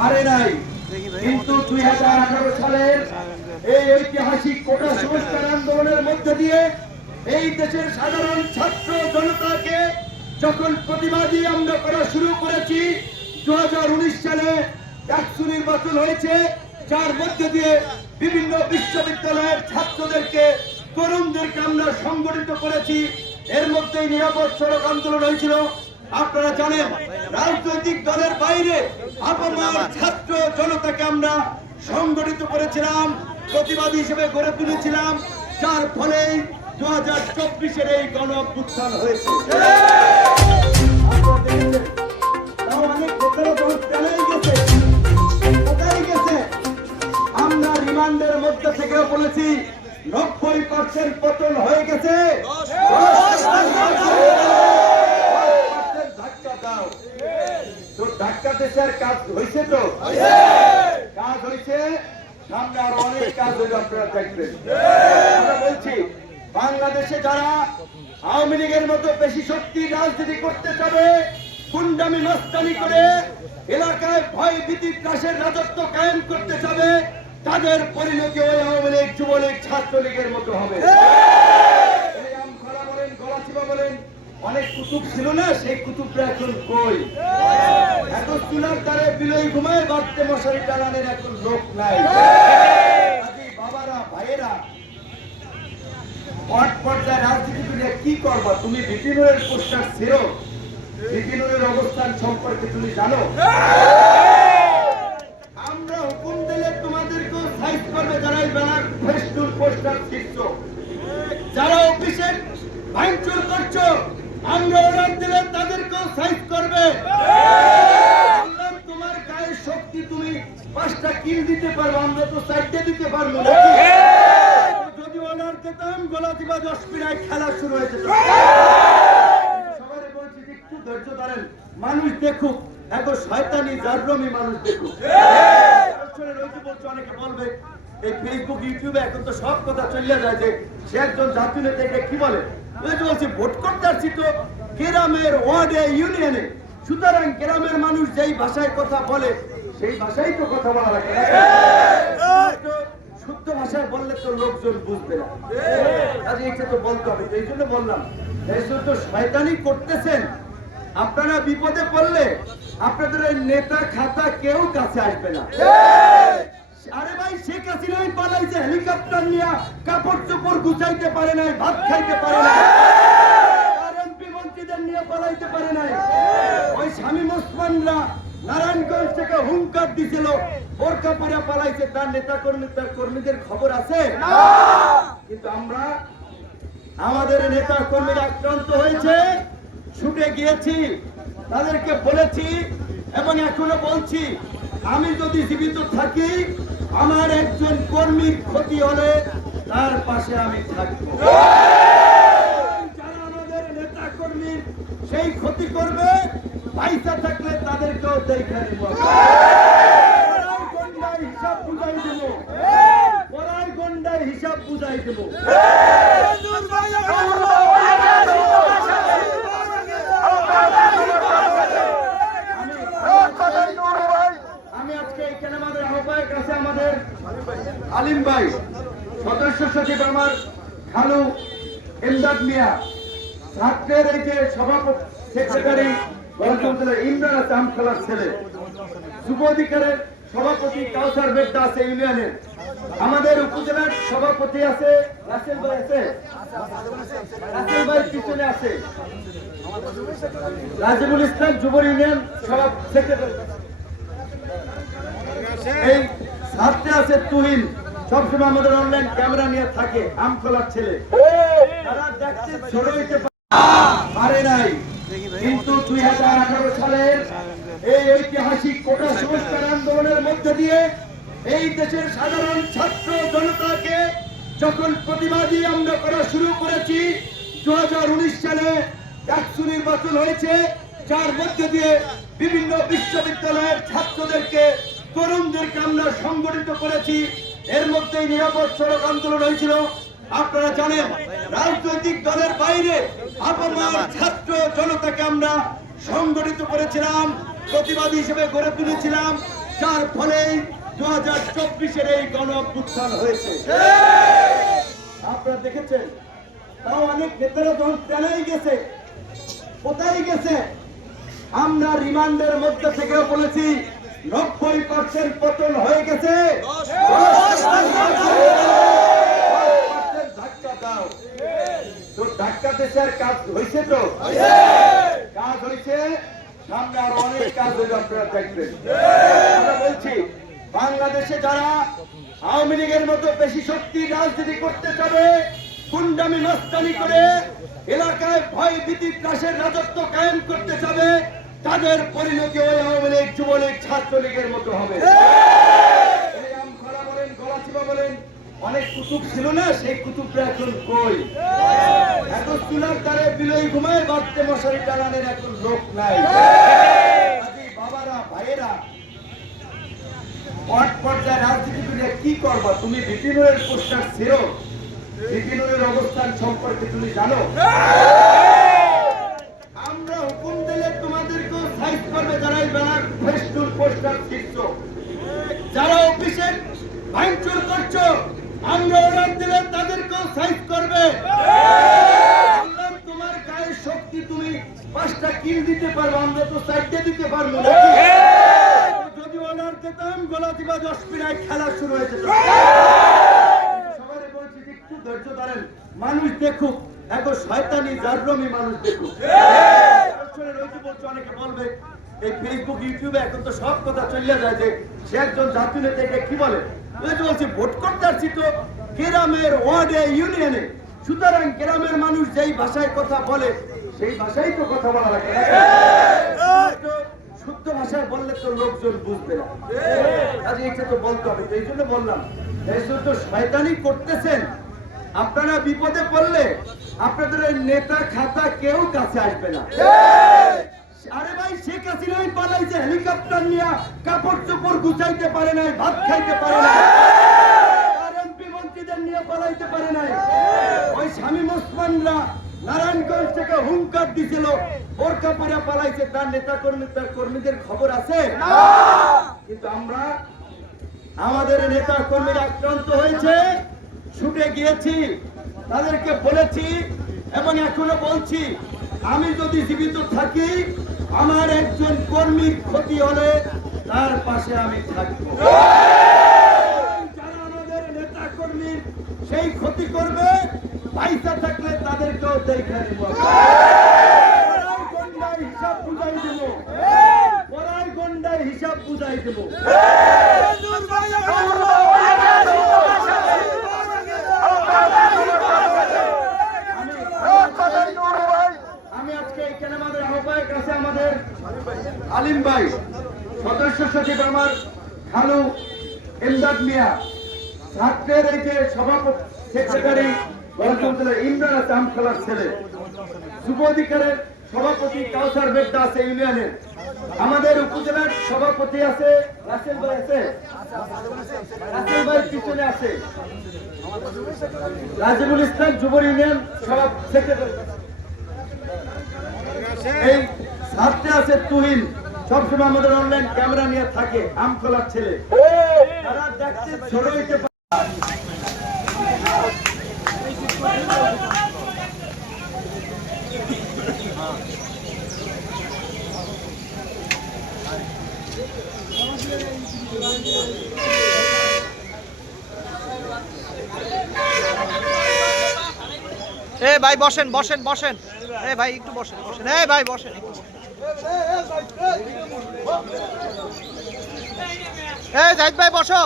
পারে নাই। কিন্তু দুই হাজার আঠারো সালের এই ঐতিহাসিক কোটা সংস্কার আন্দোলনের মধ্য দিয়ে এই দেশের সাধারণ ছাত্র জনতাকে যখন প্রতিবাদী আমরা করা শুরু করেছি দু সালে একশো নির্বাচন হয়েছে, যার মধ্যে দিয়ে বিভিন্ন বিশ্ববিদ্যালয়ের ছাত্রদেরকে, তরুণদেরকে আমরা সংগঠিত করেছি। এর মধ্যেই নিরাপদ সড়ক আন্দোলন হয়েছিল। আপনারা জানেন, রাজনৈতিক দলের বাইরে আপনার ছাত্র জনতাকে আমরা সংগঠিত করেছিলাম, প্রতিবাদী হিসেবে গড়ে তুলেছিলাম, যার ফলে দু হাজার চব্বিশের এই গণ অভ্যুত্থান হয়েছে গেছে আমরা রিমান্ডের মধ্যে থেকেও বলেছি, নব্বই পার্সেন্ট পতন হয়ে গেছে ধাক্কা দাও তো ধাক্কা কাজ হয়েছে তো? কাজ হয়েছে সামনে আরও অনেক কাজ হইবে আপনারা দেখবেন। আমরা বলছি বাংলাদেশে যারা আওয়ামী লীগের মতো বেশি শক্তি রাজনীতি করতে চাবে গুন্ডামি মস্তানি করে এলাকায় ভয় ভীতি ত্রাসের রাজত্ব কায়েম করতে চাবে তাদের পরিণতি ওই আওয়ামী লীগ যুবলীগ ছাত্রলীগের মতো হবে এই আমখরা বলেন গলাচিপা বলেন অনেক কুতুব ছিল না সেই কুতুবরা এখন কই? এত চুলার দ্বারে বিলই ঘুমায় বাড়তে মশারি টানানের এখন লোক নাই। বাবারা ভাইয়েরা পট পর্যায়ে রাজনীতি করে কি করবা? তুমি বিপিনের পোস্টার ছিল। বিপিনের অবস্থান সম্পর্কে তুমি জানো আমরা হুকুম দিলে তোমাদেরকেও সাইজ করবে যারা এই ব্যানার ফেস্টুন পোস্টার শিখছো যারা অফিসে ভাঙচুর করছ আমরা অর্ডার দিলে তাদেরকেও সাইজ করবে বললাম, তোমার গায়ের শক্তি তুমি পাঁচটা কিল দিতে পারব আমরা তো চারটে দিতে পারব না দিতাম দশ মিনিট খেলা শুরু হয়ে যেত সবাই বলছি একটু ধৈর্য ধরেন, মানুষ দেখুক এখন শয়তানি, জাররমি মানুষ দেখুক। সব কথা চলে যায় যে সে একজন কি বলে? ভোট করতে আসছি তো গ্রামের ওয়ার্ডে ইউনিয়নে সুতরাং গ্রামের মানুষ যেই ভাষায় কথা বলে, সেই ভাষাই তো কথা বলা লাগে। শুদ্ধ ভাষায় বললে তো লোকজন বুঝবে না। কাজে এটা তো বলতে হবে এই জন্য বললাম এই জন্য শয়তানি করতেছেন। আপনারা বিপদে পড়লে আপনাদের নেতা খাতা কেউ কাছে আসবে না। আরে ভাই শেখ হাসিনাই পালাইছে হেলিকপ্টার নিয়ে কাপড় চোপড় গুছাইতে পারে নাই ভাত খাইতে পারে নাই আর এমপি মন্ত্রীদের নিয়ে পালাইতে পারে নাই। ওই স্বামী মুসলমানরা নারায়ণগঞ্জ থেকে হুঙ্কার দিছিল বোরকা পরে পালাইছে তার নেতা কর্মী তার কর্মীদের খবর আছে? কিন্তু আমরা আমাদের নেতা কর্মীরা আক্রান্ত হয়েছে ছুটে গিয়েছি তাদেরকে বলেছি এবং এখনও বলছি আমি যদি জীবিত থাকি আমার একজন কর্মীর ক্ষতি হলে তার পাশে আমি থাকব। যারা আমাদের নেতা কর্মীর সেই ক্ষতি করবে পয়সা থাকলে তাদেরকেও দেখে হিসাব বুঝাই দেবো। পড়াই গন্ডায় হিসাব বুঝাই দেবো। আমি আজকে এখানে আমাদের আহ্বায়ক আছে আমাদের আলিম ভাই সদস্য সচিব আমার খালু এমদাদ মিয়া। ছাত্রের এই যে সভাপতি সেক্রেটারি ইমরান আছে আমখলার ছেলে। যুব অধিকারের সভাপতি কাউসার বেড্ডা আছে ইউনিয়নের। আমাদের উপজেলার সভাপতি আছে রাসেল ভাই আছে। রাসেল ভাই পিছনে আছে। রাজিবুল ইসলাম যুব ইউনিয়ন সভা সেক্রেটারি এই ছাত্রে আছে তুহিন। সবসময় আমাদের অনলাইন ক্যামেরা নিয়ে থাকে আম খোলার ছেলে। তারা দেখতে ছোট হইতে পারে নাই। যার মধ্যে দিয়ে বিভিন্ন বিশ্ববিদ্যালয়ের ছাত্রদেরকে, তরুণদেরকে আমরা সংগঠিত করেছি। এর মধ্যেই নিরাপদ সড়ক আন্দোলন হয়েছিল। আপনারা জানেন, রাজনৈতিক দলের বাইরে আপনার ছাত্র জনতাকে আমরা সংগঠিত করেছিলাম, প্রতিবাদী হিসেবে গড়ে তুলেছিলাম, যার ফলে দু হাজার চব্বিশের এই গণ অভ্যুত্থান হয়েছে। আপনারা দেখেছেন, তাও অনেক নেতারা যখন ট্রেনেই গেছে, কোথায় গেছে? আমরা রিমান্ডের মধ্যে থেকে বলেছি, নব্বই পার্সেন্ট পতন হয়ে গেছে। ধাক্কা তো ধাক্কা দেশের কাজ হয়েছে তো? কাজ হয়েছে। সামনে আরও অনেক কাজ হইবে আপনারা দেখবেন। আমরা বলছি বাংলাদেশে যারা আওয়ামী লীগের মতো বেশি শক্তি রাজনীতি করতে চাবে গুন্ডামি নস্তানি করে এলাকায় ভয় ভীতি ত্রাসের রাজত্ব কায়েম করতে চাবে তাদের পরিণতি ওই আওয়ামী লীগ যুবলীগ ছাত্রলীগের মতো হবে। বলেন গলাচিপা বলেন অনেক কুতুব ছিল না সেই কুতুবটা এখন কই? এখন চুলার দ্বারে বিলই ঘুমায় বাড়তে মশারি টানানের এখন লোক নাই। বাবারা ভাইয়েরা পট পর্যায়ে রাজনীতি করে কি করবা? তুমি বিপিনের পোস্টার ছিল। বিপিনের অবস্থান সম্পর্কে তুমি জানো আমরা হুকুম দিলে তোমাদেরকেও সাইজ করবে যারা এই ব্যানার ফেস্টুন পোস্টার ছিটছো যারা অফিসে ভাঙচুর করছ আমরা অর্ডার দিলে তাদেরকেও সাইজ করবে বললাম, তোমার গায়ের শক্তি তুমি পাঁচটা কিল দিতে পারব আমরা তো চারটে দিতে পারব না যদি অর্ডার দিতাম মিনিট খেলা শুরু হয়ে যেত সবাই বলছি একটু ধৈর্য ধরেন মানুষ দেখুক এখন শয়তানি জাররমি মানুষ দেখুক। রয়েছে বলছে অনেকে বলবে এই ফেসবুক ইউটিউবে এখন তো সব কথা চলে যায় যে সে একজন জাতীয় নেতা এটা কি বলে? বলছি ভোট করতে আসছি তো গ্রামের ওয়ার্ডে ইউনিয়নে সুতরাং গ্রামের মানুষ যেই ভাষায় কথা বলে সেই ভাষাই তো কথা বলা লাগে। শুদ্ধ ভাষায় বললে তো লোকজন বুঝবে। না কাজে এটা তো বলতে হবে এই জন্য বললাম তো শয়তানি করতেছেন। আপনারা বিপদে পড়লে আপনাদের ওই নেতা খাতা কেউ কাছে আসবে না। আরে ভাই শেখ হাসিনাই পালাইছে হেলিকপ্টার নিয়ে কাপড় চোপড় গুছাইতে পারে নাই ভাত খাইতে পারে নাই মন্ত্রীদের নিয়ে পালাইতে পারে নাই। ওই স্বামী মুসলমানরা নারায়ণগঞ্জ থেকে হুঙ্কার দিছিল বোরকা পরে পালাইছে তার নেতা কর্মী তার কর্মীদের খবর আছে? কিন্তু আমরা আমাদের নেতা কর্মীরা আক্রান্ত হয়েছে ছুটে গিয়েছি তাদেরকে বলেছি এবং এখনও বলছি আমি যদি জীবিত থাকি আমার একজন কর্মীর ক্ষতি হলে তার পাশে আমি থাকব। যারা আমাদের নেতা কর্মীর সেই ক্ষতি করবে পয়সা থাকলে তাদেরকেও দেখে নিব। বুঝাই দেবো। পড়াই গন্ডায় হিসাব বুঝাই দেবো। আমি আজকে এখানে আছে আমাদের আলিম ভাই, সদস্য সচিব আমার খালু ইমদাদ মিয়া। ছাত্রের এই যে সভাপতি সেক্রেটারি ইমরান আছে আমখলার ছেলে। যুব অধিকারের সভাপতি কাউসার বেদ্দা আছে ইউনিয়নের আমাদের উপজেলার সভাপতি আছে রাসেল ভাই আছে। রাসেল ভাই পিছনে আছে। রাজিবুল ইসলাম যুব ইউনিয়ন সভা সেক্রেটারি। এই ছাত্রে আছে তুহিন। সবসময় আমাদের অনলাইন ক্যামেরা নিয়ে থাকে আম খোলার ছেলে তারা দেখতে ছোট এ ভাই, বসেন বসেন বসেন। এ ভাই, একটু বসেন বসেন। এ ভাই, বসেন। এ জাহিদ ভাই, বসো।